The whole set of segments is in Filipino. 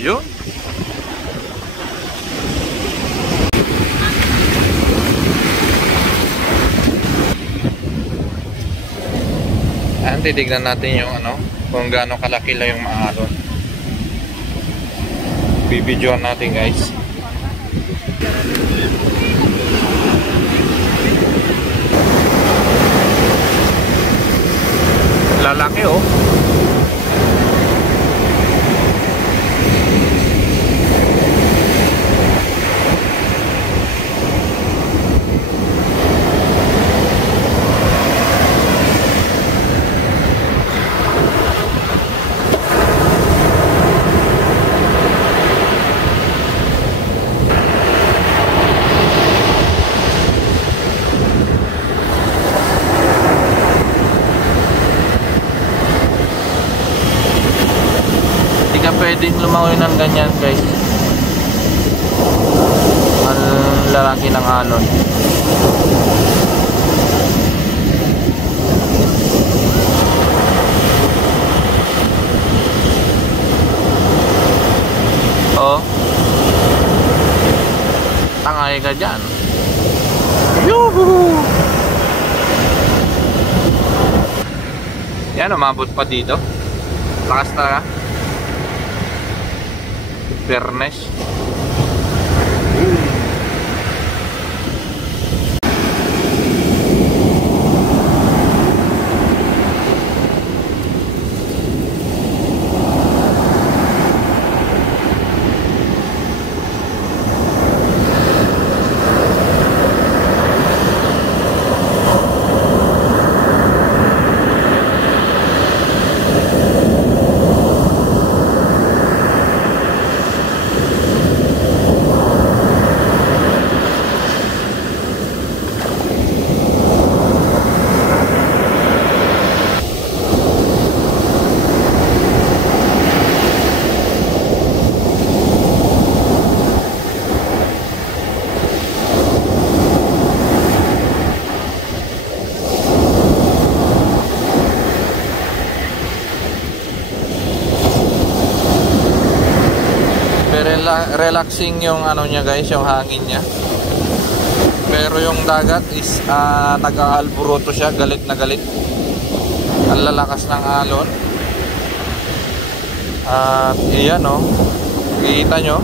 Yun. Ayan, titignan natin yung ano, kung gaano kalaki lang yung maalon. Bibidyoan natin guys. Lalaki oh. Pwedeng lumangoy ng ganyan guys. Ang lalaki ng alon. Oh, tangay ka dyan. Yuhu! Yan, umabot pa dito. Lakas talaga. Fairness. Relaxing yung ano niya guys, yung hangin niya. Pero yung dagat is nag-aalburoto siya, galit na galit. Ang lalakas ng alon. At iyan oh, kita nyo.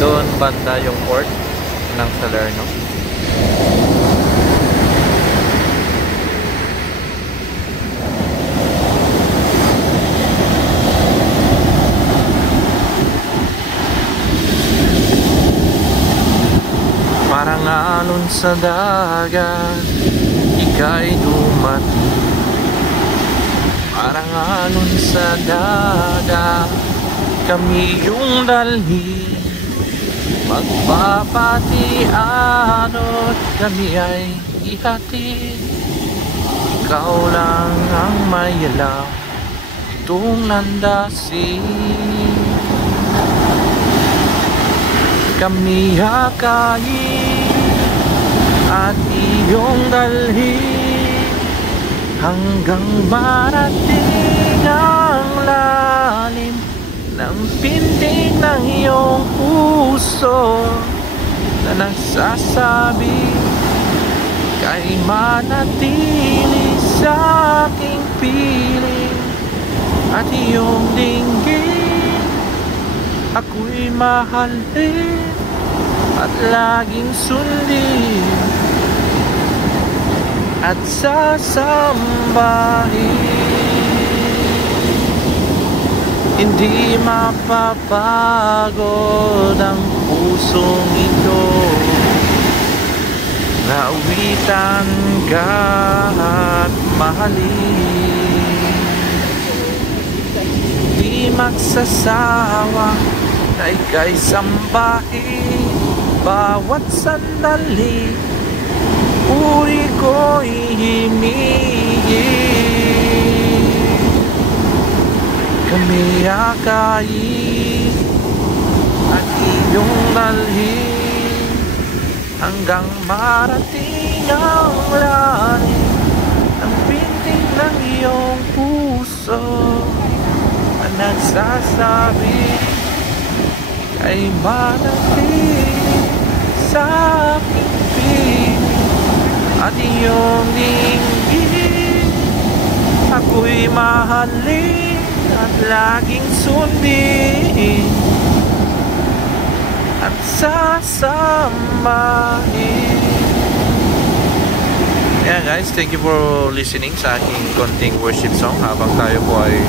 Doon banda yung port ng Salerno. Parang alon sa dagat, ika'y dumating. Parang alon sa dagat, kami yung dalhin. Magpapatian at kami ay ihatid. Ikaw lang ang may alam itong landasin. Kami hakayin at iyong dalhin hanggang marating ang lalim ng pintig ng iyong puso na nagsasabi kay manatili sa aking piling at iyong dinggin. Ako'y mahalin at laging sundin at sasambahin. Hindi mapapagod ang pusong ito, naawitan ka at mahalin. Di magsasawa ay kay sambahin. Bawat sandali uri ko'y himigin. Kami akayin at iyong dalhin hanggang marating ang lalim ng pintig ng iyong puso na nagsasabi ay manatili sa aking piling at iyong dinggin. Ako'y mahalin at laging sundin at sasamahin. Yeah guys, thank you for listening sa aking konting worship song habang tayo po ay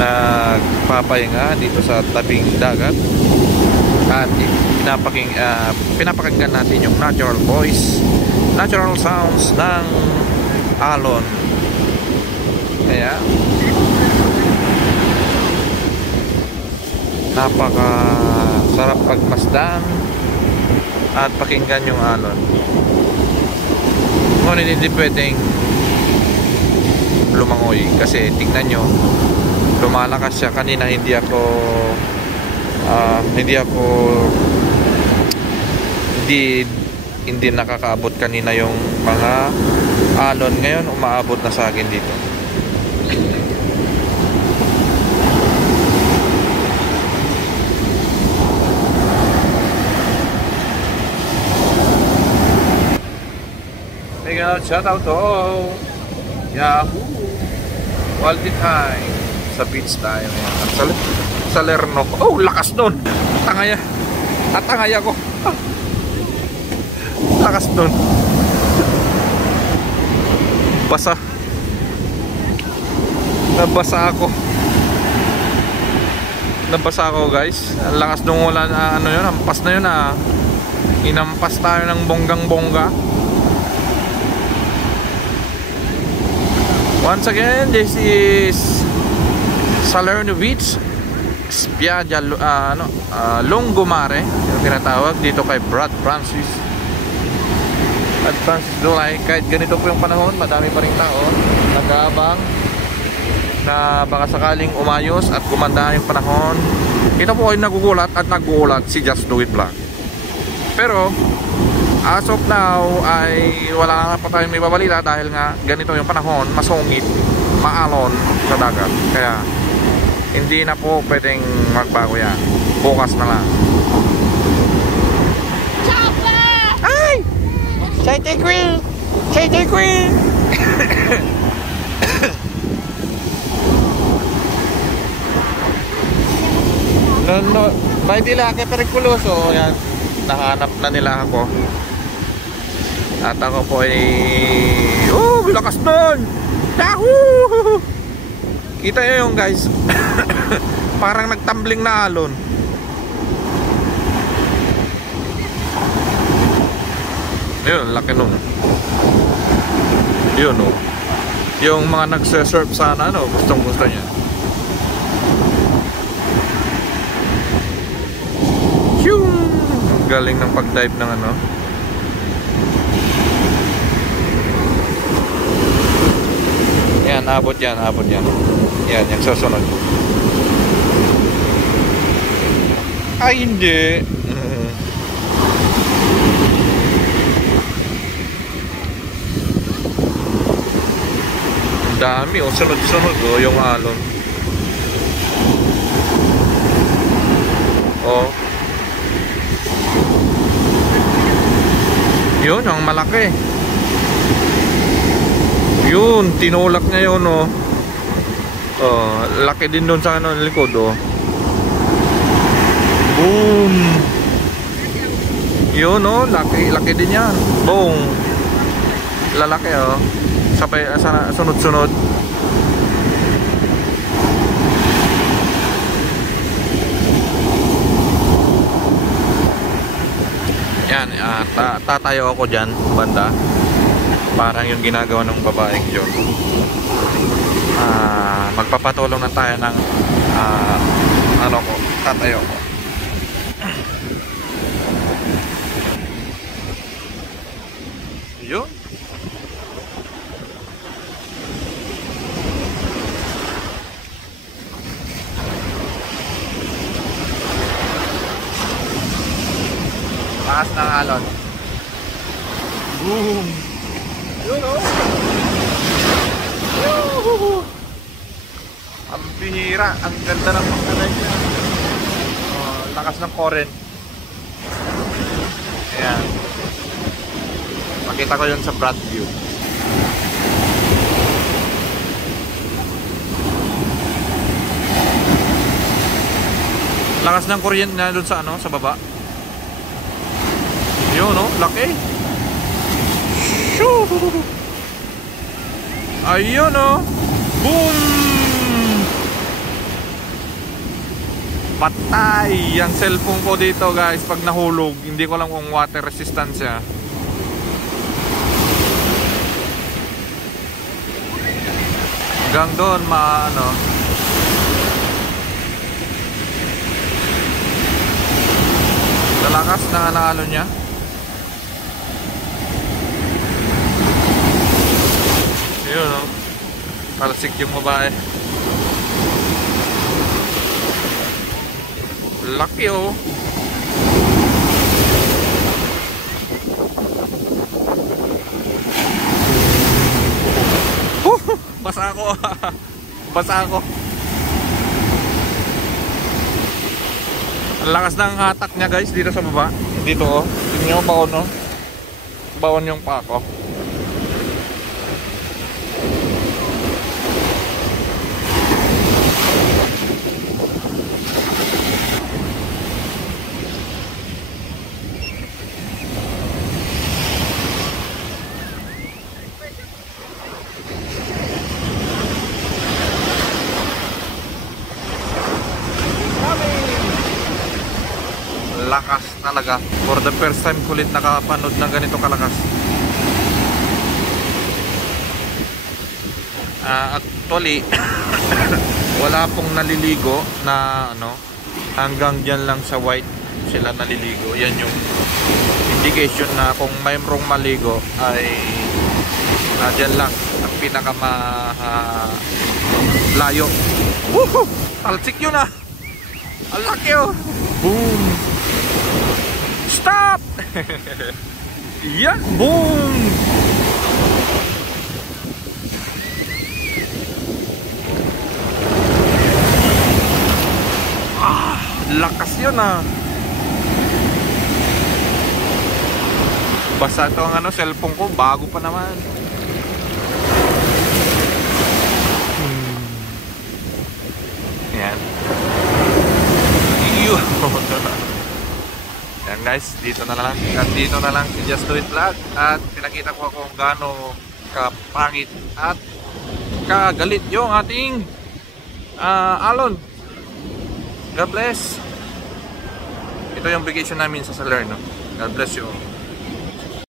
nagpapahinga dito sa tabing dagat at pinapakinggan natin yung natural voice, natural sounds ng alon. Kaya napaka sarap pagmasdan at pakinggan yung alon. Ngunit hindi pwedeng lumangoy kasi tingnan nyo, lumalakas siya. Kanina hindi nakakaabot kanina yung mga alon. Ngayon umaabot na sa akin dito. Shout out to Yahoo! Quality time sa beach tayo ngayon. Sa Lerno. Oh, lakas nun! Tangaya. At tangaya ko. Lakas nun. Basa. Nabasa ako guys. Ang lakas nung wala na ano yun. Ampas na yun ah. Inampas tayo ng bonggang-bongga. Once again, this is Salerno Beach, Spiaggia Lungomare, yung tinatawag dito kay Brad Francis at Francis Dulay. Kahit ganito po yung panahon, madami pa rin tao nag-aabang na baka sakaling umayos at gumanda yung panahon. Ito po ay nagugulat at nagugulat si Just Do It Vlog. Pero as of now ay wala na pa tayong may babalita dahil nga ganito yung panahon, masungit, maalon sa dagat. Kaya hindi na po pwedeng magbago yan. Bukas na lang. Ay! Say queen! Say queen! No, may dila kay perikuloso. Yan, nahanap na nila ako. At ako po ay lakas nun! Yahoo! Kita nyo yung guys. Parang nagtumbling na alon. Yun, laki nun. Yun o. Yung mga nagse-surf sana, gustong gusto niya. Galing ng pag-dive ng yan, abot yan. Yan, yung susunod. Ay, hindi. Dami, sunod-sunod yung alon. Yun, ang malaki. Yun, tinulak niya yun, laki din doon sa likod, Boom. Yun, laki din yan. Boom. Lalaki, sabay, sunod-sunod. Yan, tatayo ako dyan, banda. Parang yung ginagawa ng babaeng yun. Magpapatulong na tayo ng tatayo ko. Lakas ng alon. Boom! Yun o! Yuhu! Ang bihira. Ang ganda ng pagkanay niya. Lakas ng current. Ayan. Makita ko yun sa front view. Lakas ng kuryente na doon sa ano, sa baba. Yun, no? Laki. Shoo! Ayun, no? Boom! Patay ang cellphone ko dito, guys, pag nahulog. Hindi ko lang kung water resistant siya. Hanggang doon, ano, lalakas na ano niya. Yun, no? Talsik yung babae. Laki, oh. Basa ako. Basa ako. Ang lakas ng hatak niya, guys, dito sa baba. Dito, oh. Tingnan nyo, baon, oh. Baon yung pako. Lakas talaga. For the first time kulit nakapanood ng ganito kalakas. Actually wala pong naliligo na ano, hanggang dyan lang sa white sila naliligo. Yan yung indication na kung mayroong maligo ay dyan lang ang pinaka layo. Woohoo! Talsik yun, ah. Ang laki, oh. Boom! Stop! Yan! Boom! Lakas yun, ah. Basta ito ang ano, cellphone ko, bago pa naman. Yan. Yan, guys, dito na lang. At dito na lang si Just Do It Vlog. At pinakita ko kung gaano kapangit at kagalit yung ating alon. God bless. Ito yung vacation namin sa Salerno. God bless you.